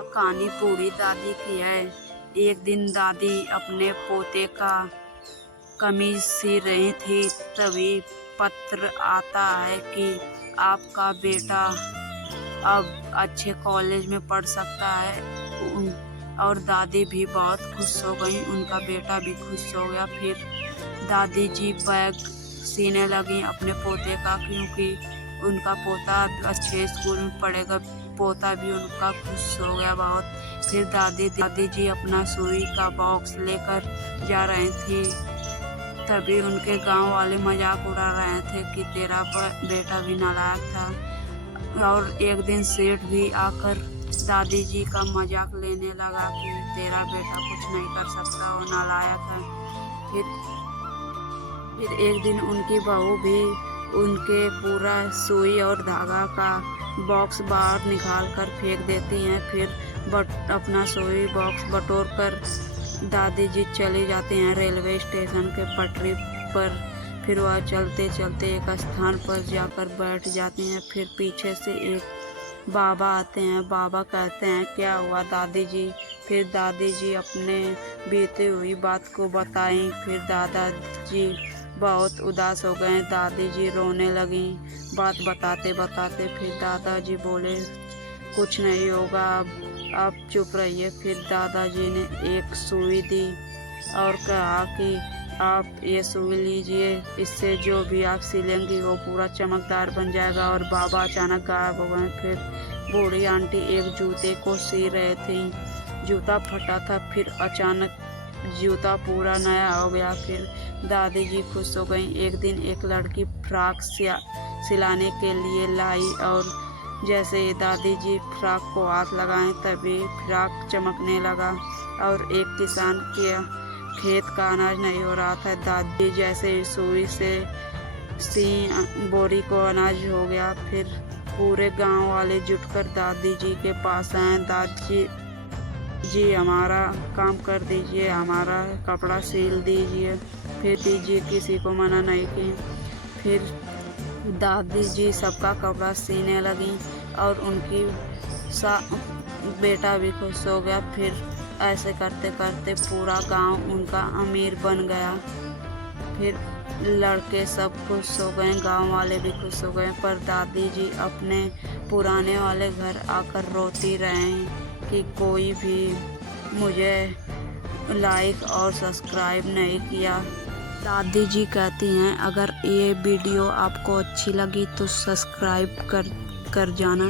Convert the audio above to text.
कहानी बूढ़ी दादी की है। एक दिन दादी अपने पोते का कमीज सी रही थी, तभी पत्र आता है कि आपका बेटा अब अच्छे कॉलेज में पढ़ सकता है। और दादी भी बहुत खुश हो गई, उनका बेटा भी खुश हो गया। फिर दादी जी बैग सीने लगी अपने पोते का, क्योंकि उनका पोता अच्छे स्कूल में पढ़ेगा। पोता भी उनका खुश हो गया बहुत। फिर दादी जी अपना सुई का बॉक्स लेकर जा रही थी, तभी उनके गांव वाले मजाक उड़ा रहे थे कि तेरा बेटा भी नालायक था। और एक दिन सेठ भी आकर दादी जी का मजाक लेने लगा कि तेरा बेटा कुछ नहीं कर सकता, वो नालायक है। फिर एक दिन उनकी बहू भी उनके पूरा सुई और धागा का बॉक्स बाहर निकाल कर फेंक देती हैं। फिर अपना सुई बॉक्स बटोर कर दादी जी चली जाती हैं रेलवे स्टेशन के पटरी पर। फिर वह चलते चलते एक स्थान पर जाकर बैठ जाती हैं। फिर पीछे से एक बाबा आते हैं। बाबा कहते हैं, क्या हुआ दादी जी? फिर दादी जी अपने बीती हुई बात को बताई। फिर दादाजी बहुत उदास हो गए, दादी जी रोने लगी बात बताते बताते। फिर दादाजी बोले, कुछ नहीं होगा, अब आप चुप रहिए। फिर दादाजी ने एक सुई दी और कहा कि आप ये सुई लीजिए, इससे जो भी आप सिलेंगी वो पूरा चमकदार बन जाएगा। और बाबा अचानक गायब हो गए। फिर बूढ़ी आंटी एक जूते को सी रहे थी, जूता फटा था, फिर अचानक जूता पूरा नया हो गया। फिर दादी जी खुश हो गई। एक दिन एक लड़की फ्रॉक सिलाने के लिए लाई, और जैसे ही दादी जी फ्रॉक को हाथ लगाएं तभी फ्रॉक चमकने लगा। और एक किसान के खेत का अनाज नहीं हो रहा था, दादी जैसे ही सुई से सी बोरी को अनाज हो गया। फिर पूरे गांव वाले जुटकर दादी जी के पास आए। दादी जी हमारा काम कर दीजिए, हमारा कपड़ा सिल दीजिए। फिर दीजिए, किसी को मना नहीं की। फिर दादी जी सबका कपड़ा सीने लगी और उनकी बेटा भी खुश हो गया। फिर ऐसे करते करते पूरा गांव उनका अमीर बन गया। फिर लड़के सब खुश हो गए, गांव वाले भी खुश हो गए। पर दादी जी अपने पुराने वाले घर आकर रोती रहीं कि कोई भी मुझे लाइक और सब्सक्राइब नहीं किया। दादी जी कहती हैं, अगर ये वीडियो आपको अच्छी लगी तो सब्सक्राइब कर जाना।